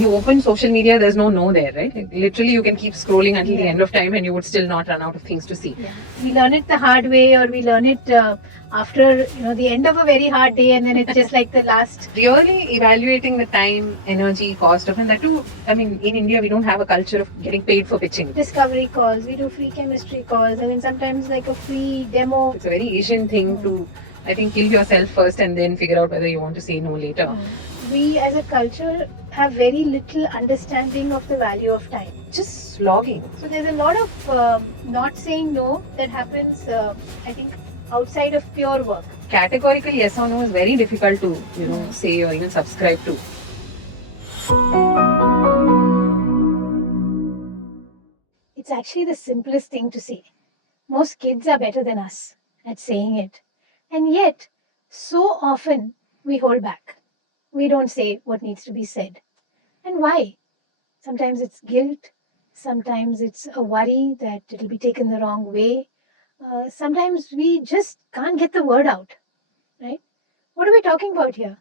you open social media, there's no there, right? Like, literally, you can keep scrolling until the end of time and you would still not run out of things to see. Yeah. We learn it the hard way, or we learn it after the end of a very hard day, and then it's just like the last. Really evaluating the time, energy, cost of, and that too. I mean, in India, we don't have a culture of getting paid for pitching. Discovery calls, we do free chemistry calls. I mean, sometimes like a free demo. It's a very Asian thing to, I think, kill yourself first and then figure out whether you want to say no later. We as a culture have very little understanding of the value of time. Just slogging. So there's a lot of not saying no that happens, I think, outside of pure work. Categorical yes or no is very difficult to, say or even subscribe to. It's actually the simplest thing to say. Most kids are better than us at saying it. And yet, so often we hold back. We don't say what needs to be said. And why? Sometimes it's guilt. Sometimes it's a worry that it'll be taken the wrong way. Sometimes we just can't get the word out, right? What are we talking about here?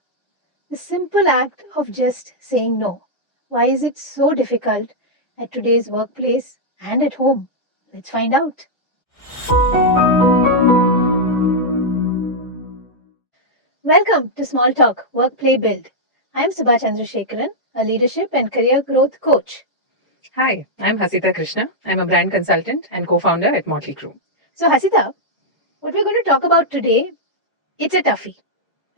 The simple act of just saying no. Why is it so difficult at today's workplace and at home? Let's find out. Welcome to Small Talk, Work, Play, Build. I'm Subha Chandrasekharan, a leadership and career growth coach. Hi, I'm Hasita Krishna. I'm a brand consultant and co-founder at Motley Crue. So Hasita, what we're going to talk about today, it's a toughie,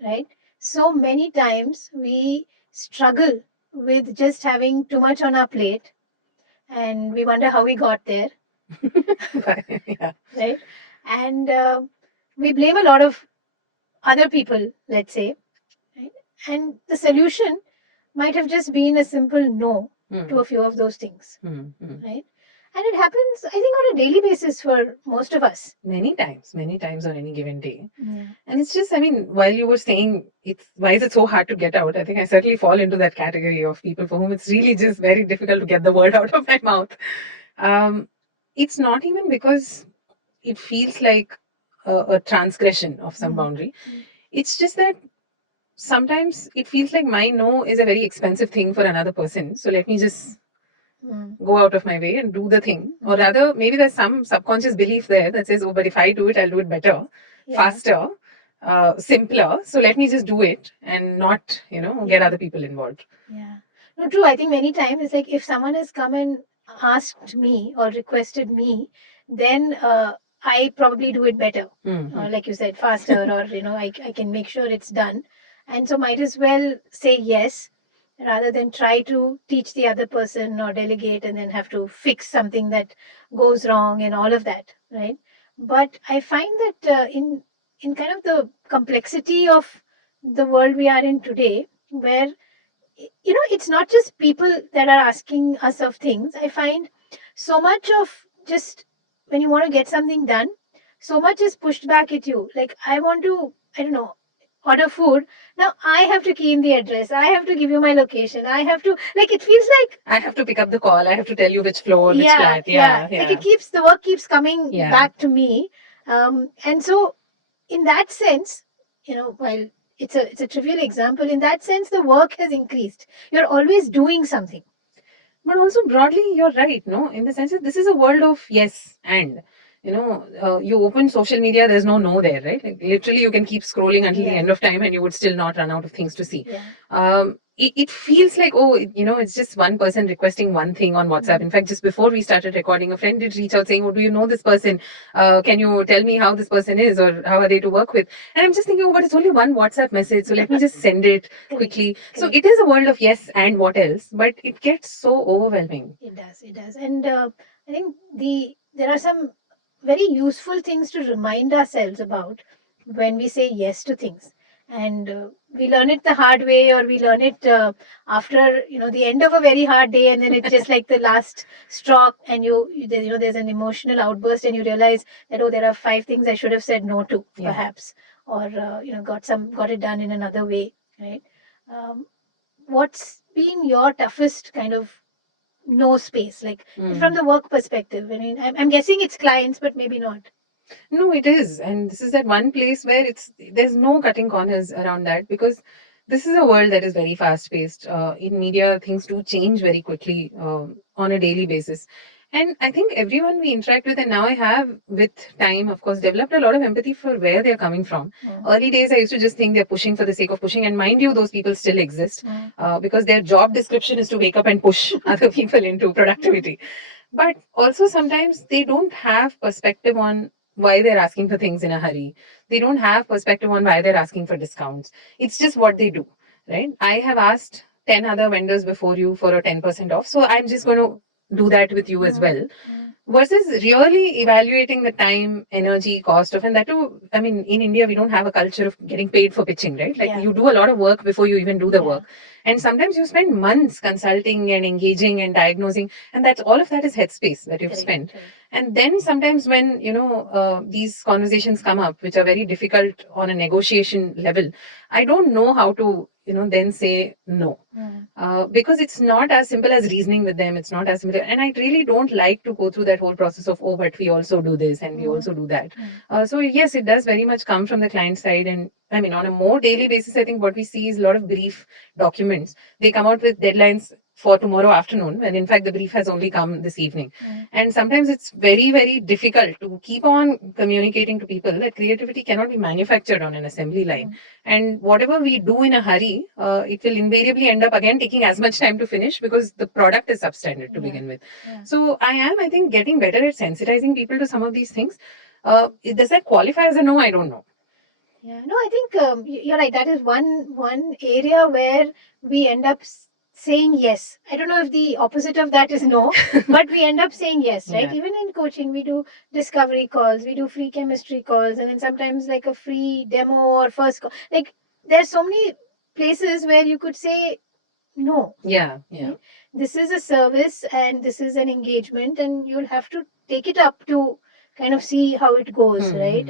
right? So many times we struggle with just having too much on our plate and we wonder how we got there. Yeah. Right? And we blame a lot of other people, let's say. Right? And the solution might have just been a simple no to a few of those things. Right? And it happens, I think, on a daily basis for most of us. Many times on any given day. Yeah. And it's just, I mean, while you were saying, why is it so hard to get out? I think I certainly fall into that category of people for whom it's really just very difficult to get the word out of my mouth. It's not even because it feels like a transgression of some boundary. It's just that sometimes it feels like my no is a very expensive thing for another person. So let me just go out of my way and do the thing. Or rather, maybe there's some subconscious belief there that says, oh, but if I do it, I'll do it better, faster, simpler. So let me just do it and not, get other people involved. Yeah. No, true. I think many times it's like if someone has come and asked me or requested me, then I probably do it better. Like you said, faster or, I can make sure it's done. And so might as well say yes rather than try to teach the other person or delegate and then have to fix something that goes wrong and all of that, right? But I find that in kind of the complexity of the world we are in today, where it's not just people that are asking us of things. I find so much of just when you want to get something done, so much is pushed back at you. Like I want to, order food. Now I have to key in the address. I have to give you my location. I have to, like, it feels like I have to pick up the call. I have to tell you which floor, which flat. Yeah. Like the work keeps coming back to me. And so in that sense, while it's a trivial example, in that sense, the work has increased. You're always doing something. But also broadly, you're right, no? In the sense that this is a world of yes and. You open social media, there's no there, right? Like, literally, you can keep scrolling until the end of time and you would still not run out of things to see. It feels like, it's just one person requesting one thing on WhatsApp. In fact, just before we started recording, a friend did reach out saying, oh, do you know this person? Can you tell me how this person is or how are they to work with? And I'm just thinking, oh, but it's only one WhatsApp message. So let me just send it quickly. So it is a world of yes and what else, but it gets so overwhelming. It does. And I think there are some very useful things to remind ourselves about when we say yes to things. And we learn it the hard way, or we learn it after the end of a very hard day, and then it's just like the last straw, and there's an emotional outburst, and you realize that there are 5 things I should have said no to, perhaps, or got it done in another way, right? What's been your toughest kind of no space, like from the work perspective? I mean, I'm guessing it's clients, but maybe not. No, it is. And this is that one place where there's no cutting corners around that, because this is a world that is very fast paced. In media, things do change very quickly on a daily basis. And I think everyone we interact with, and now I have with time, of course, developed a lot of empathy for where they're coming from. Early days, I used to just think they're pushing for the sake of pushing. And mind you, those people still exist because their job description is to wake up and push other people into productivity. But also sometimes they don't have perspective on why they're asking for things in a hurry. They don't have perspective on why they're asking for discounts. It's just what they do, right? I have asked 10 other vendors before you for a 10% off, so I'm just going to do that with you as well. Versus really evaluating the time, energy, cost of, and that too, I mean, in India, we don't have a culture of getting paid for pitching, right? Like you do a lot of work before you even do the work. And sometimes you spend months consulting and engaging and diagnosing, and that's all of that is headspace that you've spent. And then sometimes when, these conversations come up, which are very difficult on a negotiation level, I don't know how to, then say no. Because it's not as simple as reasoning with them. It's not as simple. And I really don't like to go through that whole process of, oh, but we also do this and we also do that. So yes, it does very much come from the client side. And I mean, on a more daily basis, I think what we see is a lot of brief documents. They come out with deadlines for tomorrow afternoon, when in fact the brief has only come this evening. And sometimes it's very, very difficult to keep on communicating to people that creativity cannot be manufactured on an assembly line. And whatever we do in a hurry, it will invariably end up again taking as much time to finish because the product is substandard to begin with. So I think, getting better at sensitizing people to some of these things. Does that qualify as a no? I don't know. Yeah, no, I think you're right. That is one area where we end up saying yes. I don't know if the opposite of that is no, but we end up saying yes, right? Even in coaching, we do discovery calls, we do free chemistry calls, and then sometimes like a free demo or first call. Like there's so many places where you could say no. Yeah. Right? This is a service and this is an engagement, and you'll have to take it up to kind of see how it goes, right?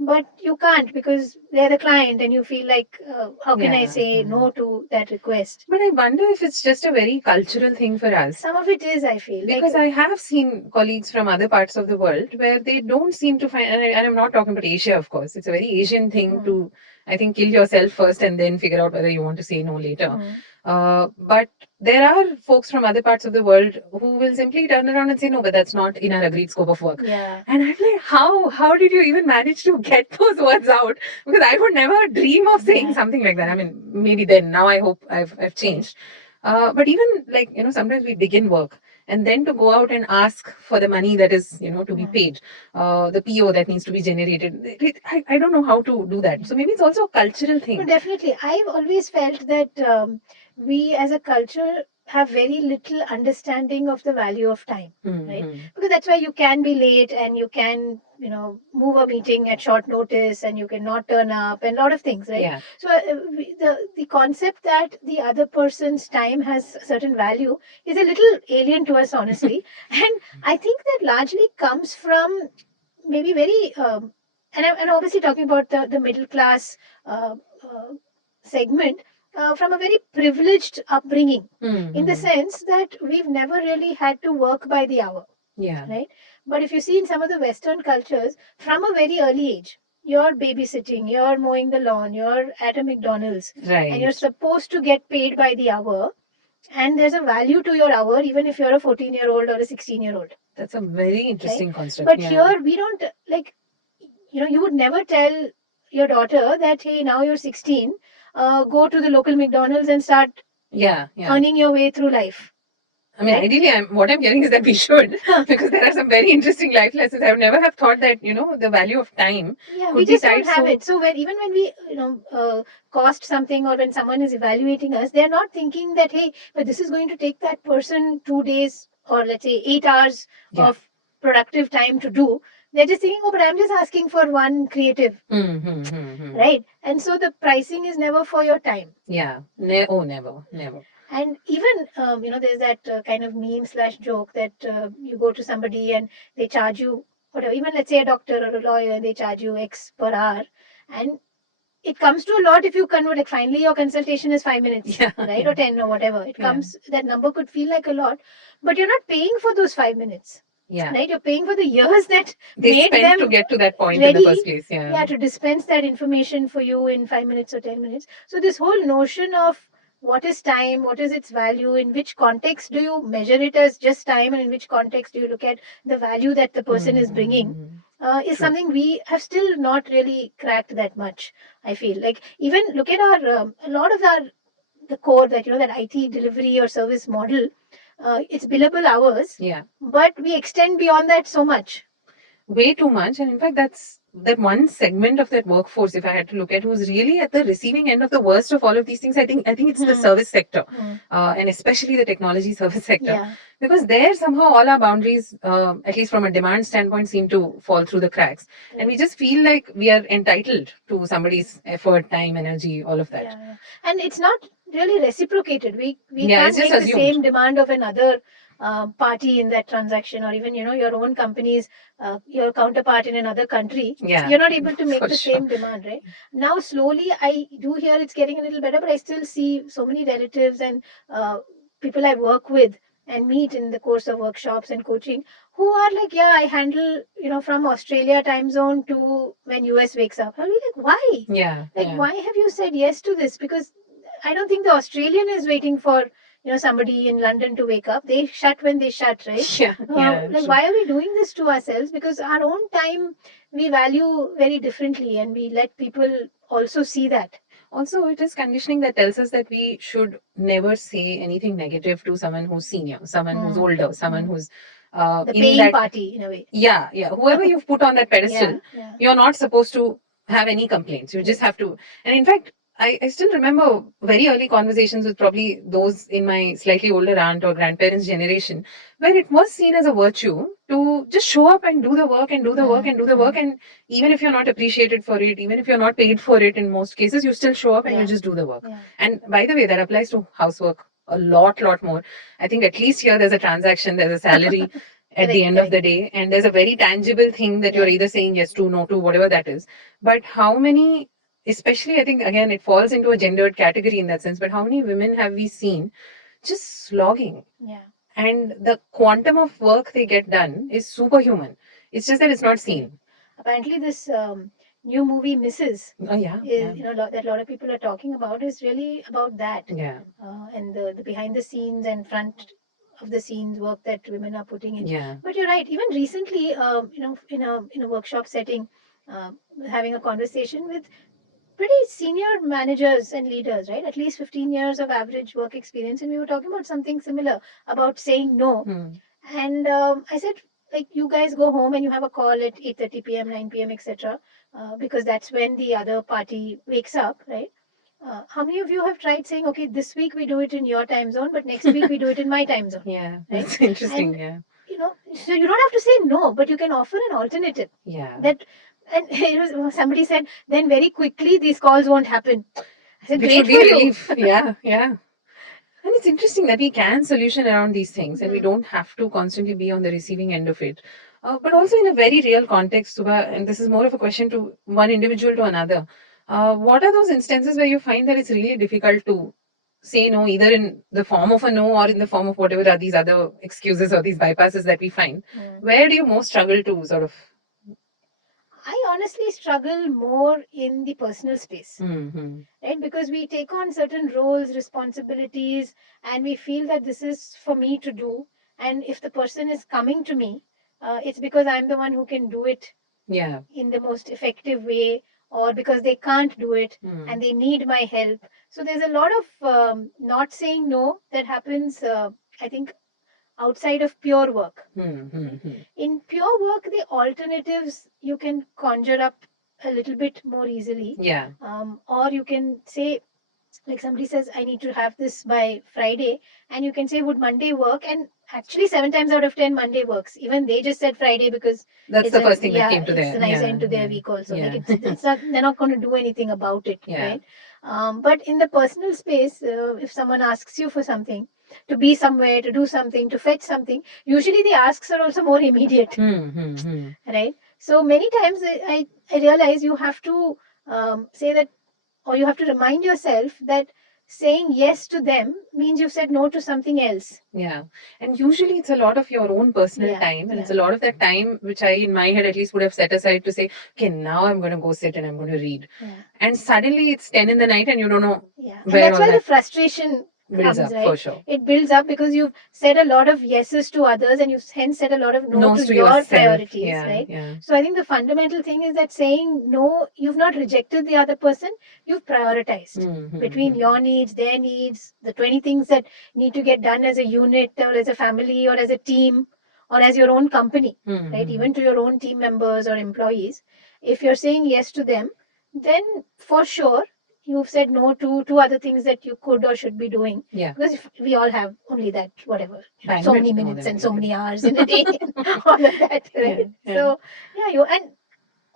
But you can't because they're the client and you feel like, how can I say no to that request? But I wonder if it's just a very cultural thing for us. Some of it is, I feel. Because I have seen colleagues from other parts of the world where they don't seem to find, and I'm not talking about Asia, of course. It's a very Asian thing to, I think, kill yourself first and then figure out whether you want to say no later. But there are folks from other parts of the world who will simply turn around and say, no, but that's not in our agreed scope of work. Yeah. And I'm like, how did you even manage to get those words out? Because I would never dream of saying something like that. I mean, maybe then, now I hope I've changed. But even like, sometimes we begin work and then to go out and ask for the money that is, to be paid, the PO that needs to be generated. I don't know how to do that. So maybe it's also a cultural thing. No, definitely. I've always felt that we as a culture have very little understanding of the value of time, right? Because that's why you can be late and you can, move a meeting at short notice and you can not turn up and a lot of things, right? Yeah. So the concept that the other person's time has a certain value is a little alien to us, honestly. And I think that largely comes from maybe very, and I'm obviously talking about the middle class segment, from a very privileged upbringing, in the sense that we've never really had to work by the hour. Yeah. Right? But if you see in some of the Western cultures, from a very early age, you're babysitting, you're mowing the lawn, you're at a McDonald's, Right. and you're supposed to get paid by the hour. And there's a value to your hour, even if you're a 14-year-old or a 16-year-old. That's a very interesting concept. But here, we don't, like, you would never tell your daughter that, hey, now you're 16, go to the local McDonald's and start earning your way through life. I mean, ideally, what I'm hearing is that we should, because there are some very interesting life lessons. I would never have thought that, the value of time. Yeah, we just don't have it. So even when we, cost something, or when someone is evaluating us, they're not thinking that, hey, but this is going to take that person 2 days or let's say 8 hours of productive time to do. They're just thinking, oh, but I'm just asking for one creative. Right? And so the pricing is never for your time. Yeah. Never. And even, there's that kind of meme/joke that you go to somebody and they charge you whatever, even let's say a doctor or a lawyer, they charge you X per hour. And it comes to a lot if you convert, like finally your consultation is 5 minutes, right? Or 10 or whatever. It comes, that number could feel like a lot, but you're not paying for those 5 minutes. Yeah. Right? You're paying for the years that They made spent them to get to that point ready, in the first place. Yeah. yeah, to dispense that information for you in 5 minutes or 10 minutes. So this whole notion of what is time, what is its value, in which context do you measure it as just time, and in which context do you look at the value that the person is bringing, is True. something we have still not really cracked that much. I feel like even look at our a lot of our the core that that IT delivery or service model, it's billable hours, Yeah. but we extend beyond that so much. Way too much. And in fact, that's that one segment of that workforce, if I had to look at, who's really at the receiving end of the worst of all of these things. I think it's the service sector, and especially the technology service sector, Yeah. because there somehow all our boundaries, at least from a demand standpoint, seem to fall through the cracks, and we just feel like we are entitled to somebody's effort, time, energy, all of that. Yeah. And it's not really reciprocated. We Yeah, can't it's just make the assumed. same demand of another party in that transaction, or even your own company's your counterpart in another country. Yeah, You're not able to make for the sure. same demand, right? Now slowly I do hear it's getting a little better, but I still see so many relatives and people I work with and meet in the course of workshops and coaching who are like, yeah, I handle from Australia time zone to when US wakes up. I'll be like, why? Yeah, Like, yeah. why have you said yes to this? Because I don't think the Australian is waiting for somebody in London to wake up. They shut when they shut, right? Yeah, yeah. Like, True. why are we doing this to ourselves? Because our own time we value very differently, and we let people also see that. Also, it is conditioning that tells us that we should never say anything negative to someone who's senior, someone who's older, someone who's The in paying that party in a way. yeah, yeah. Whoever you've put on that pedestal, Yeah. you're not supposed to have any complaints. You just Yes. have to. And in fact, I still remember very early conversations with probably those in my slightly older aunt or grandparents' generation, where it was seen as a virtue to just show up and do the work and do the work and do the work. And even if you're not appreciated for it, even if you're not paid for it in most cases, you still show up and you just do the work. Yeah. And by the way, that applies to housework a lot more. I think at least here there's a transaction, there's a salary at the end of the day, and there's a very tangible thing that you're either saying yes to, no to, whatever that is. But how many, especially I think again it falls into a gendered category in that sense, but how many women have we seen just slogging? Yeah. And the quantum of work they get done is superhuman. It's just that it's not seen. Apparently this new movie Mrs. Oh yeah, is that a lot of people are talking about is really about that. Yeah. And the behind the scenes and front of the scenes work that women are putting in. Yeah. But you're right. Even recently, in a workshop setting, having a conversation with pretty senior managers and leaders, right? At least 15 years of average work experience, and we were talking about something similar about saying no. And I said, like, you guys go home and you have a call at 8:30 p.m., 9 p.m., etc., because that's when the other party wakes up, right? How many of you have tried saying, okay, this week we do it in your time zone, but next week we do it in my time zone? Yeah, right? that's interesting. And, yeah. So you don't have to say no, but you can offer an alternative. Yeah. That, and somebody said, then very quickly these calls won't happen. I said, Which great would for be you. relief. Yeah, yeah. And it's interesting that we can solution around these things and we don't have to constantly be on the receiving end of it. But also in a very real context, Subha, and this is more of a question to one individual to another. What are those instances where you find that it's really difficult to say no, either in the form of a no or in the form of whatever are these other excuses or these bypasses that we find? Where do you most struggle to sort of? I honestly struggle more in the personal space, right? Because we take on certain roles, responsibilities, and we feel that this is for me to do. And if the person is coming to me, it's because I'm the one who can do it in the most effective way, or because they can't do it and they need my help. So there's a lot of not saying no that happens, I think, outside of pure work. In pure work, the alternatives you can conjure up a little bit more easily. Yeah. Or you can say, like somebody says, I need to have this by Friday, and you can say, would Monday work? And actually, 7 times out of 10, Monday works. Even they just said Friday because that's the first thing that came to it's a nice end to their week also. Like it's not, they're not going to do anything about it, right? But in the personal space, if someone asks you for something, to be somewhere, to do something, to fetch something, usually the asks are also more immediate, right? So many times I realize you have to say that, or you have to remind yourself that saying yes to them means you've said no to something else. Yeah. And usually it's a lot of your own personal Yeah, time. And it's a yeah. lot of that time which I, in my head at least, would have set aside to say, okay, now I'm going to go sit and I'm going to read. Yeah. And suddenly it's 10 in the night and you don't know Yeah. where And that's all why that the frustration builds comes, up, right? for sure. It builds up because you've said a lot of yeses to others and you've hence said a lot of no No's to to your yourself. priorities, Yeah, right? yeah. So I think the fundamental thing is that saying no, you've not rejected the other person, you've prioritized between your needs, their needs, the 20 things that need to get done as a unit or as a family or as a team or as your own company, right? Even to your own team members or employees. If you're saying yes to them, then for sure you've said no to two other things that you could or should be doing. Yeah. Because if we all have only that, whatever, Bandwidth so many more minutes than and so many anything. hours in a day, all of that, right? Yeah. So, yeah, and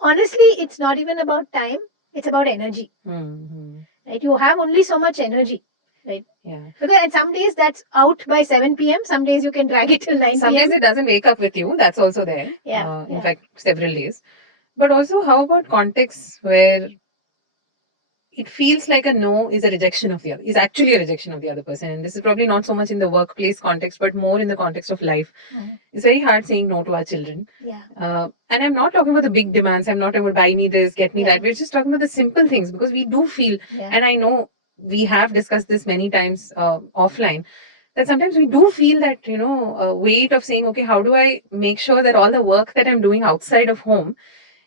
honestly, it's not even about time, it's about energy, right? You have only so much energy, right? Yeah. Because and some days that's out by 7 p.m., some days you can drag it till 9 p.m. Some days it doesn't wake up with you, that's also there. Yeah. In fact, several days. But also, how about contexts where it feels like a no is a rejection of the other, is actually a rejection of the other person? And this is probably not so much in the workplace context, but more in the context of life. It's very hard saying no to our children. Yeah. And I'm not talking about the big demands. I'm not talking about buy me this, get me Yeah. that. We're just talking about the simple things because we do feel, Yeah. and I know we have discussed this many times offline, that sometimes we do feel that, weight of saying, okay, how do I make sure that all the work that I'm doing outside of home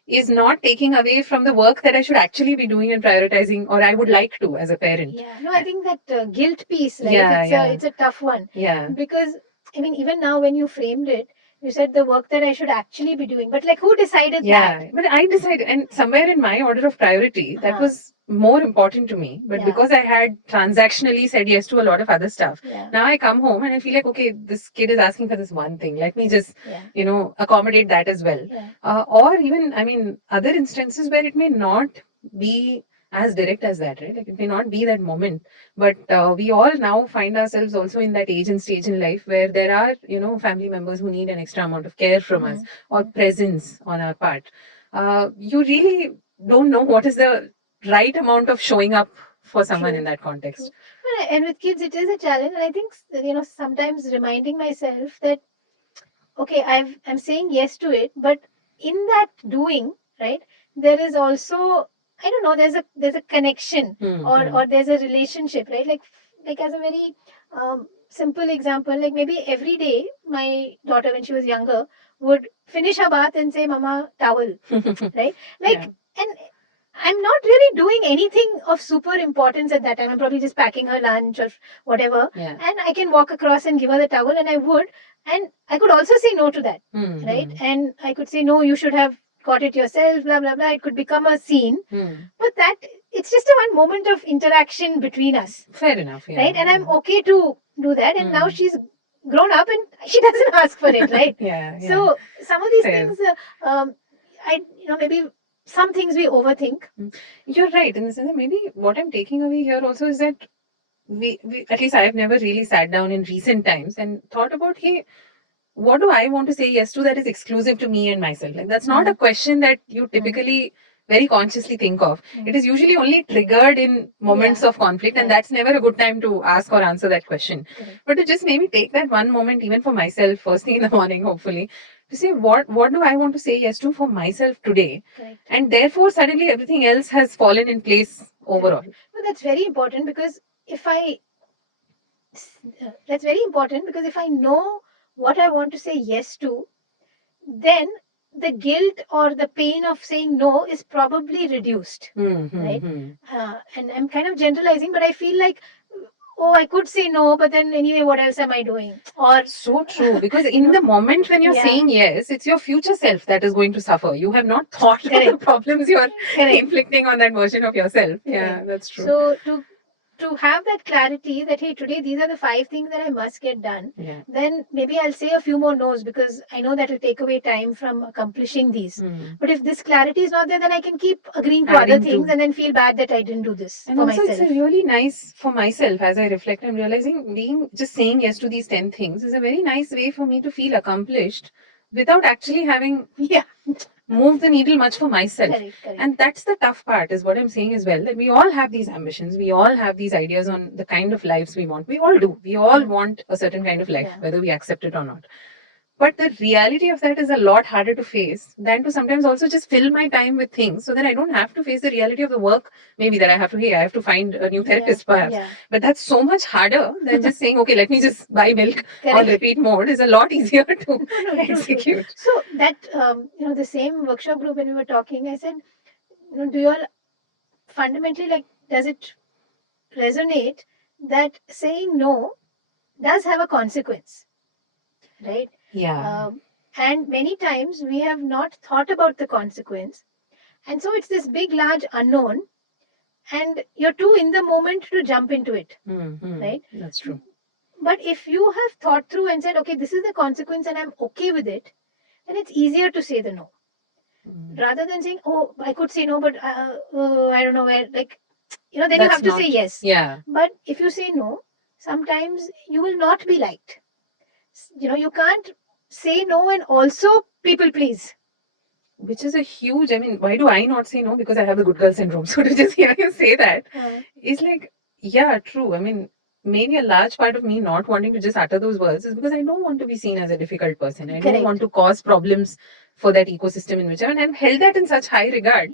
is not taking away from the work that I should actually be doing and prioritizing, or I would like to as a parent. Yeah, no, I think that guilt piece, right? Yeah, it's a tough one. Yeah. Because, I mean, even now when you framed it, you said the work that I should actually be doing. But like, who decided that? Yeah, but I decided, and somewhere in my order of priority, that was more important to me. But Yeah. because I had transactionally said yes to a lot of other stuff, Yeah. now I come home and I feel like, okay, this kid is asking for this one thing. Let me just, Yeah. accommodate that as well. Yeah. Or even, I mean, other instances where it may not be as direct as that, right? Like it may not be that moment, but we all now find ourselves also in that age and stage in life where there are, family members who need an extra amount of care from us or presence on our part. You really don't know what is the right amount of showing up for someone True. in that context. True. And with kids, it is a challenge. And I think, sometimes reminding myself that, okay, I'm saying yes to it, but in that doing, right, there is also, I don't know, there's a connection or there's a relationship, right? Like as a very simple example, like maybe every day my daughter when she was younger would finish her bath and say, "Mama, towel," right? Like, and I'm not really doing anything of super importance at that time. I'm probably just packing her lunch or whatever. Yeah. And I can walk across and give her the towel, and I would. And I could also say no to that, right? And I could say, no, you should have got it yourself, blah, blah, blah. It could become a scene. But it's just a one moment of interaction between us. Fair enough. Yeah. Right? And I'm okay to do that. And now she's grown up and she doesn't ask for it, right? Yeah. So some of these Fair. things, maybe some things we overthink. You're right. In the sense that maybe what I'm taking away here also is that we at least I've never really sat down in recent times and thought about, hey, what do I want to say yes to that is exclusive to me and myself? Like that's not a question that you typically very consciously think of. It is usually only triggered in moments of conflict, and that's never a good time to ask or answer that question. But to just maybe take that one moment, even for myself, first thing in the morning, hopefully, to say what do I want to say yes to for myself today, and therefore suddenly everything else has fallen in place overall. Well, that's very important because if I know what I want to say yes to, then the guilt or the pain of saying no is probably reduced, right? And I'm kind of generalizing, but I feel like, oh, I could say no, but then anyway, what else am I doing? Or so true, because in the moment when you're saying yes, it's your future self that is going to suffer. You have not thought of the problems you're inflicting on that version of yourself. Yeah, that's true. So to have that clarity that, hey, today these are the 5 things that I must get done, then maybe I'll say a few more no's because I know that will take away time from accomplishing these. But if this clarity is not there, then I can keep agreeing to other things and then feel bad that I didn't do this and for also myself. It's a really nice, for myself, as I reflect, I'm realizing just saying yes to these 10 things is a very nice way for me to feel accomplished without actually having move the needle much for myself. Correct. And that's the tough part, is what I'm saying as well, that we all have these ambitions, we all have these ideas on the kind of lives we want. We all do. We all want a certain kind of life, whether we accept it or not. But the reality of that is a lot harder to face than to sometimes also just fill my time with things so that I don't have to face the reality of the work. Maybe that I have to find a new therapist perhaps. But that's so much harder than just saying, okay, let me just buy milk on repeat mode. Is a lot easier to execute. So that, the same workshop group when we were talking, I said, do you all fundamentally, like, does it resonate that saying no does have a consequence, right? Yeah. And many times we have not thought about the consequence. And so it's this big, large unknown. And you're too in the moment to jump into it, right? That's true. But if you have thought through and said, okay, this is the consequence and I'm okay with it, then it's easier to say the no. Rather than saying, oh, I could say no, but I don't know where, like, then you have to say yes. Yeah. But if you say no, sometimes you will not be liked. You can't say no and also people please. Which is a huge, why do I not say no? Because I have the good girl syndrome. So to just hear you say that is like, yeah, true. Maybe a large part of me not wanting to just utter those words is because I don't want to be seen as a difficult person. I don't want to cause problems for that ecosystem in which I've held that in such high regard.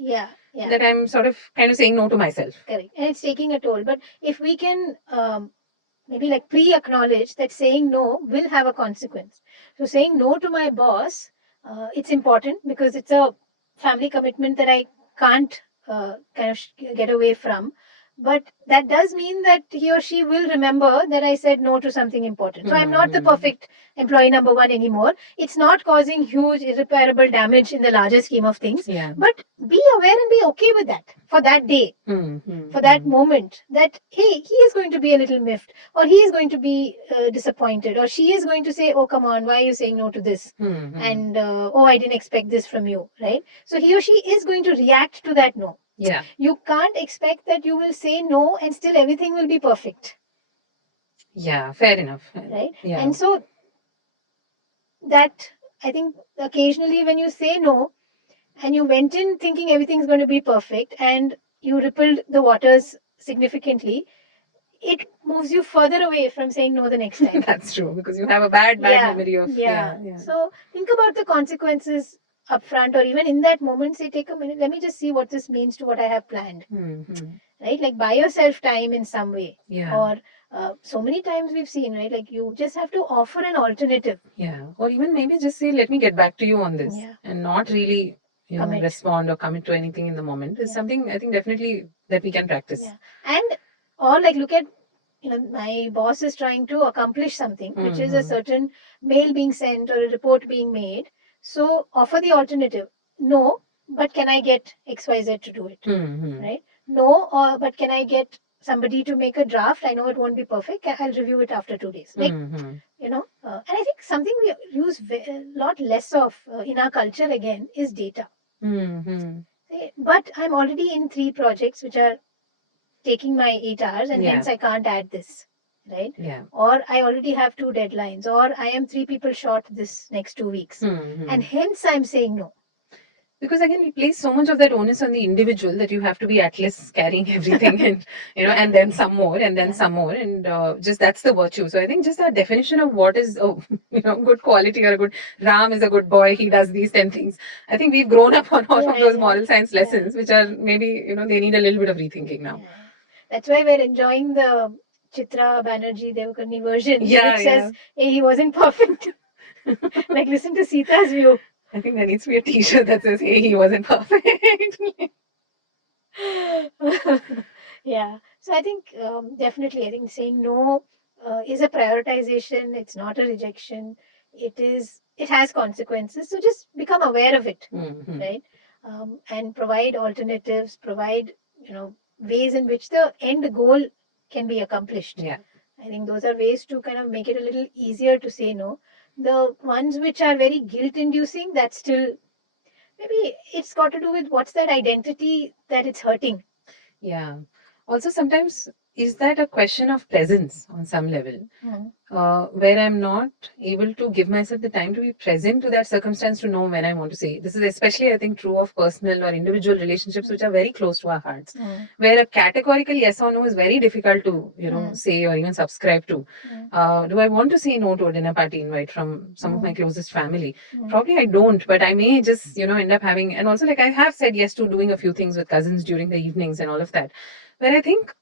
That I'm sort of kind of saying no to myself. Correct. And it's taking a toll. But if we can maybe like pre-acknowledge that saying no will have a consequence. So saying no to my boss, it's important because it's a family commitment that I can't kind of get away from. But that does mean that he or she will remember that I said no to something important. So I'm not the perfect employee number one anymore. It's not causing huge irreparable damage in the larger scheme of things. But be aware and be okay with that for that day, for that moment, that, hey, he is going to be a little miffed, or he is going to be disappointed, or she is going to say, oh, come on, why are you saying no to this? And, oh, I didn't expect this from you, right? So he or she is going to react to that no. Yeah. You can't expect that you will say no and still everything will be perfect. Yeah, fair enough. Right? Yeah. And so that, I think, occasionally when you say no and you went in thinking everything's going to be perfect and you rippled the waters significantly, it moves you further away from saying no the next time. That's true, because you have a bad memory of... Yeah. So think about the consequences upfront, or even in that moment, say, take a minute, let me just see what this means to what I have planned. Right? Like, buy yourself time in some way. Or so many times we've seen, right? Like, you just have to offer an alternative. Yeah. Or even maybe just say, let me get back to you on this. And not really respond or commit to anything in the moment is something I think definitely that we can practice. And or like, look at, my boss is trying to accomplish something, which is a certain mail being sent or a report being made. So offer the alternative. No, but can I get XYZ to do it? Right? No, but can I get somebody to make a draft? I know it won't be perfect. I'll review it after 2 days. Like, and I think something we use a lot less of in our culture again is data. But I'm already in 3 projects which are taking my 8 hours, and hence I can't add this, right? Or I already have 2 deadlines, or I am 3 people short this next 2 weeks, and hence I'm saying no. Because again, we place so much of that onus on the individual that you have to be at least carrying everything, and and then some more, and then some more, and just that's the virtue. So I think just that definition of what is good quality or a good Ram is a good boy. He does these 10 things. I think we've grown up on all of those moral science lessons, which are maybe they need a little bit of rethinking now. That's why we're enjoying the Chitra Banerjee Devkarni version, which says, hey, he wasn't perfect. Like, listen to Sita's view. I think there needs to be a t-shirt that says, hey, he wasn't perfect. Yeah. So I think definitely, I think saying no is a prioritization. It's not a rejection. It has consequences. So just become aware of it, right? And provide alternatives, provide, ways in which the end goal can be accomplished. Yeah. I think those are ways to kind of make it a little easier to say no. The ones which are very guilt-inducing, that's still, maybe it's got to do with what's that identity that it's hurting. Yeah. Also, sometimes is that a question of presence on some level, where I'm not able to give myself the time to be present to that circumstance to know when I want to say. This is especially, I think, true of personal or individual relationships which are very close to our hearts, where a categorical yes or no is very difficult to, say or even subscribe to. Do I want to say no to a dinner party invite from some of my closest family? Probably I don't, but I may just, end up having, and also like I have said yes to doing a few things with cousins during the evenings and all of that, where I think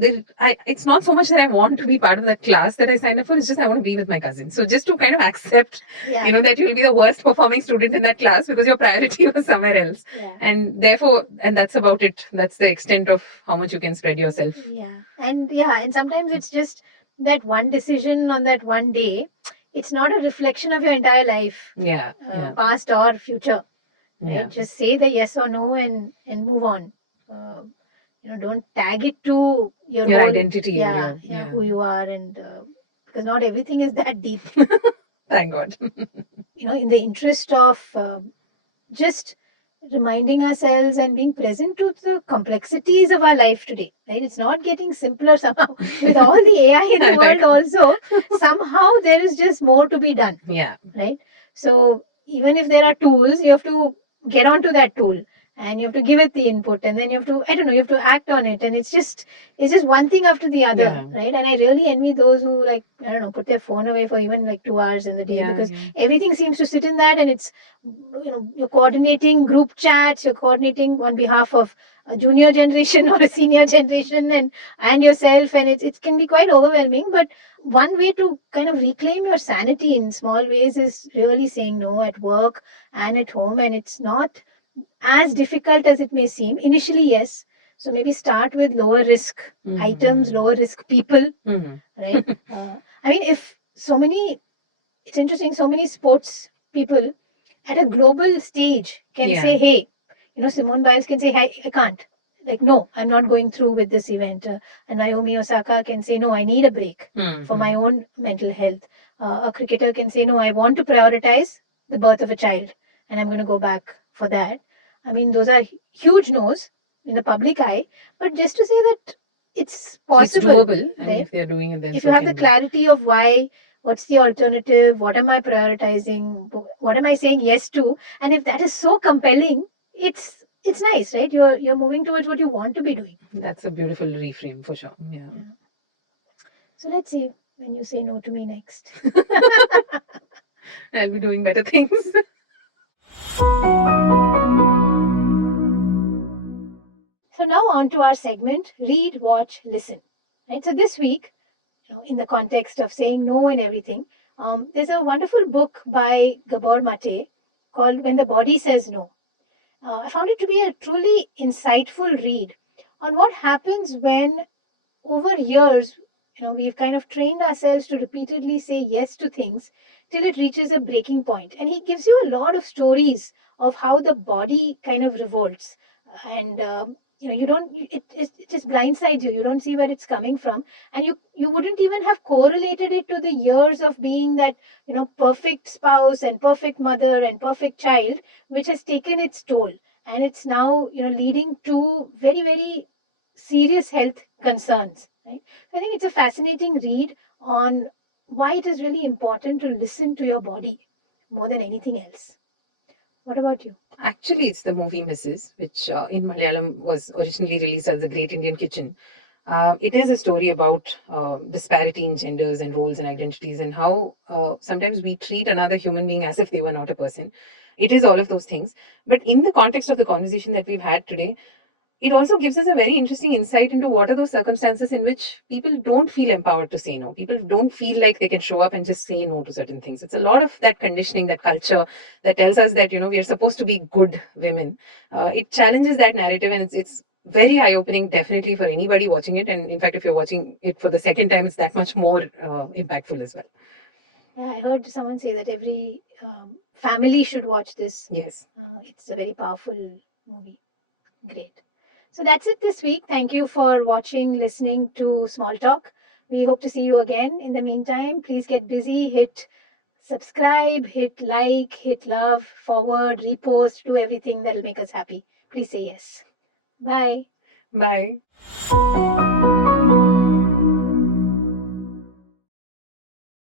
it's not so much that I want to be part of that class that I signed up for. It's just I want to be with my cousins. So just to kind of accept, that you'll be the worst performing student in that class because your priority was somewhere else. And therefore, and that's about it. That's the extent of how much you can spread yourself. And sometimes it's just that one decision on that one day. It's not a reflection of your entire life, past or future. Right? Just say the yes or no and move on. Don't tag it to your whole identity. Who you are, and because not everything is that deep. Thank God. In the interest of just reminding ourselves and being present to the complexities of our life today, right? It's not getting simpler somehow. With all the AI in the world also, somehow there is just more to be done. Right? So even if there are tools, you have to get onto that tool and you have to give it the input, and then you have to, you have to act on it, and it's just one thing after the other, right? And I really envy those who, like, put their phone away for even like 2 hours in the day, because everything seems to sit in that, and it's, you're coordinating group chats, you're coordinating on behalf of a junior generation or a senior generation, and yourself, and it can be quite overwhelming. But one way to kind of reclaim your sanity in small ways is really saying no at work and at home, and it's not as difficult as it may seem initially. Yes, so maybe start with lower risk items, lower risk people, right? I mean, it's interesting, so many sports people at a global stage can say, hey, Simone Biles can say, hey, I can't. Like, no, I'm not going through with this event. And Naomi Osaka can say, no, I need a break for my own mental health. A cricketer can say, no, I want to prioritize the birth of a child, and I'm going to go back for that. I mean, those are huge no's in the public eye, but just to say that it's possible. It's doable. Right? If they're doing it, then if you have the clarity of why, what's the alternative, what am I prioritizing, what am I saying yes to, and if that is so compelling, it's nice, right? You're moving towards what you want to be doing. That's a beautiful reframe for sure. Yeah. So let's see when you say no to me next. I'll be doing better things. So now on to our segment, Read, Watch, Listen. Right. So this week, in the context of saying no and everything, there's a wonderful book by Gabor Mate called When the Body Says No. I found it to be a truly insightful read on what happens when, over years, we've kind of trained ourselves to repeatedly say yes to things till it reaches a breaking point. And he gives you a lot of stories of how the body kind of revolts. And, you don't, it just blindsides you. You don't see where it's coming from. And you wouldn't even have correlated it to the years of being that, perfect spouse and perfect mother and perfect child, which has taken its toll. And it's now, leading to very, very serious health concerns. Right? I think it's a fascinating read on why it is really important to listen to your body more than anything else. What about you? Actually, it's the movie Mrs., which in Malayalam was originally released as The Great Indian Kitchen. It is a story about disparity in genders and roles and identities, and how sometimes we treat another human being as if they were not a person. It is all of those things. But in the context of the conversation that we've had today, it also gives us a very interesting insight into what are those circumstances in which people don't feel empowered to say no. People don't feel like they can show up and just say no to certain things. It's a lot of that conditioning, that culture that tells us that, we are supposed to be good women. It challenges that narrative, and it's very eye-opening, definitely, for anybody watching it. And in fact, if you're watching it for the second time, it's that much more impactful as well. Yeah, I heard someone say that every family should watch this. Yes. It's a very powerful movie. Great. So that's it this week. Thank you for watching, listening to Small Talk. We hope to see you again. In the meantime, please get busy, hit subscribe, hit like, hit love, forward, repost, do everything that will make us happy. Please say yes. Bye. Bye.